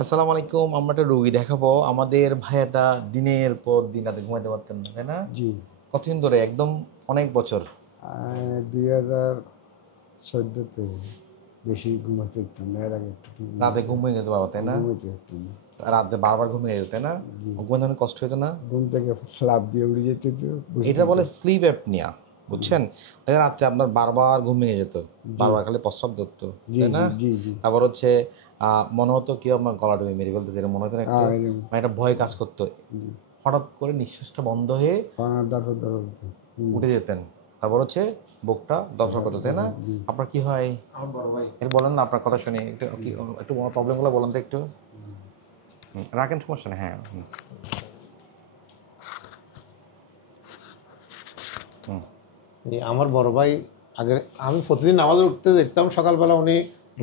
আসসালামু আলাইকুম। আমরা একটা রোগী দেখাবো। আমাদের ভাইয়াটা দিনের পর দিন রাতে ঘুমাইতে পারতেন না, তাই না? জি। কতদিন ধরে? একদম অনেক বছর। 2014-তে বেশি ঘুমাতে পারতাম না, এর আগে একটু রাতে ঘুম ভেঙে যেতে পারো, তাই না? ঘুমাতে পারতাম না। রাতে বারবার ঘুম ভেঙে যেত, তাই না? জি। ঘুমাতে অনেক কষ্ট হতো না? ঘুম থেকে স্লাপ দিয়ে উড়ে যেত তো এটা বলে স্লিপ অ্যাপনিয়া, বুঝছেন? দেখেন রাতে আপনার বারবার ঘুম ভেঙে যেত, বারবার খালি প্রস্রাব ধরতো, জি তাই না? জি জি জি। তারপর হচ্ছে মনে হতো কেউ আমার গলা ডুবে মেরে ফেলতেছে, এরকম মনে হতো না একটু? এরকম। মানে একটা ভয় কাজ করতো। জি। হঠাৎ করে নিঃশ্বাসটা বন্ধ হয়ে উঠে যেতেন। তারপর হচ্ছে বুকটা দরজা করতো, তাই না? জি। আপনার কি হয়? আমার বড় ভাই। একটু বলেন না আপনার কথা শুনি। একটু প্রবলেমগুলো বলেন তো একটু। রাখেন, সমস্যা নেই। হ্যাঁ। আমার বড় ভাই আগে আমি প্রতিদিন নামাজে উঠতে দেখতাম সকালবেলা উনি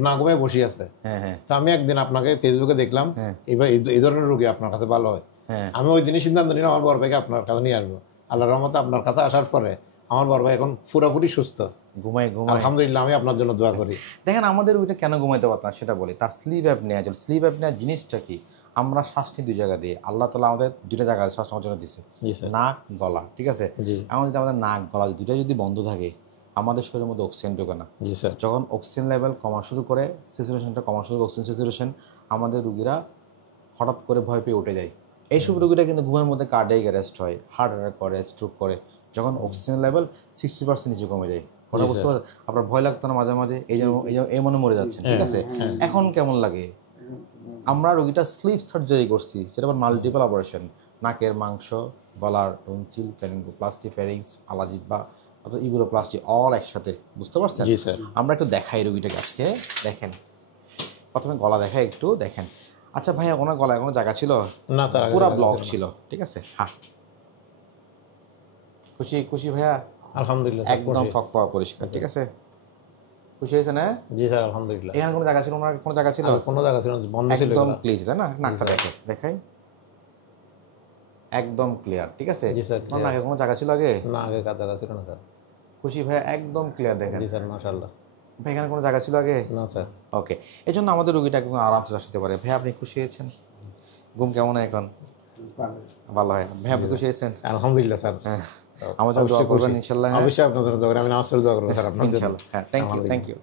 না ঘুমায় বসে আছে। হ্যাঁ, হ্যাঁ, তো আমি একদিন আপনাকে ফেসবুকে দেখলাম হ্যাঁ। এবার এই ধরনের রোগী আপনার কাছে ভালো হয়। হ্যাঁ। আমি ওই দিনই সিদ্ধান্ত নিলাম আমার বড় ভাইকে আপনার কাছে নিয়ে আসবো। আল্লাহর রহমতে আপনার কাছে আসার পরে আমার বড় ভাই এখন পুরোপুরি সুস্থ। ঘুমাই। আলহামদুলিল্লাহ, আমি আপনার জন্য দোয়া করি। দেখেন আমাদের ওইটা কেন ঘুমাইতে পারতাম না সেটা বলি। তার স্লিপ অ্যাপনিয়া। স্লিপ অ্যাপনিয়া জিনিসটা কি? আমরা শ্বাস নিই দুই জায়গা দিয়ে। আল্লাহ তাআলা আমাদের দুইটা জায়গায় শ্বাস নেওয়ার জন্য দিচ্ছে, জি স্যার। নাক, গলা। ঠিক আছে? জি। এখন যদি আমাদের নাক, গলা দুইটা যদি বন্ধ থাকে, আমাদের শরীরের মধ্যে অক্সিজেন ঢোকে না। জি স্যার। যখন অক্সিজেন লেভেল কমা শুরু করে, স্যাচুরেশনটা কমা শুরু করে, অক্সিজেন স্যাচুরেশন, আমাদের রুগীরা হঠাৎ করে ভয় পেয়ে উঠে যায়। এইসব রুগীরা কিন্তু ঘুমের মধ্যে কার্ডিয়াক অ্যারেস্ট হয়, হার্ট অ্যাটাক করে, স্ট্রোক করে, যখন অক্সিজেন লেভেল 60% নিচে কমে যায়। কথা বুঝতে পারেন? আপনার ভয় লাগতো না মাঝে মাঝে? এই মনে মরে যাচ্ছেন, ঠিক আছে? এখন কেমন লাগে? আমরা রোগীটা স্লিপ সার্জারি করছি, সেটা আবার মাল্টিপল অপারেশন। নাকের মাংস, গলার টনসিল, ফ্যারিঙ্গোপ্লাস্টি, ফ্যারিংস, আলাজিব্বা, অর্থাৎ ইগুলোপ্লাস্টি, অল একসাথে। বুঝতে পারছেন? জি স্যার। আমরা একটু দেখাই রোগীটাকে আজকে। দেখেন, প্রথমে গলা দেখাই একটু দেখেন। আচ্ছা ভাইয়া, ওনার গলায় কোনো জায়গা ছিল? না স্যার, পুরা ব্লক ছিল, ঠিক আছে? হ্যাঁ। খুশি খুশি ভাইয়া? আলহামদুলিল্লাহ স্যার, একদম খুশি। ফকফকা পরিষ্কার, ঠিক আছে? খুশি হয়েছে না? জি স্যার, আলহামদুলিল্লাহ। এখানে কোনো জায়গা ছিল? ওনার কোনো জায়গা ছিল? কোনো জায়গা ছিল না, বন্ধ ছিল একদম এগুলা। ক্লিয়ার, তাই না? নাকটা দেখাই। একদম ক্লিয়ার, ঠিক আছে? জি স্যার, ওনার নাকে কোনো জায়গা ছিল আগে? না, আগে কার জায়গা ছিল না স্যার। খুশি ভাইয়া? একদম ক্লিয়ার দেখেন। জি স্যার, মাশাআল্লাহ। ভাই এখানে কোনো জায়গা ছিল আগে? না স্যার। ওকে। এই জন্য আমাদের রোগীটা একদম আরামসে আসতে পারে। ভাই আপনি খুশি হয়েছেন? ঘুম কেমন হয় এখন? ভালো হয়। ভাই আপনি খুশি হয়েছেন? আলহামদুলিল্লাহ স্যার। হ্যাঁ। আমার জন্য দোয়া অবশ্যই করবেন খুশি। ইনশাল্লাহ। হ্যাঁ, অবশ্যই আপনার জন্য দোয়া করি। আমি নামাজ পড়ে দোয়া করবো স্যার আপনার জন্য। ইনশাল্লাহ। হ্যাঁ, থ্যাংক ইউ।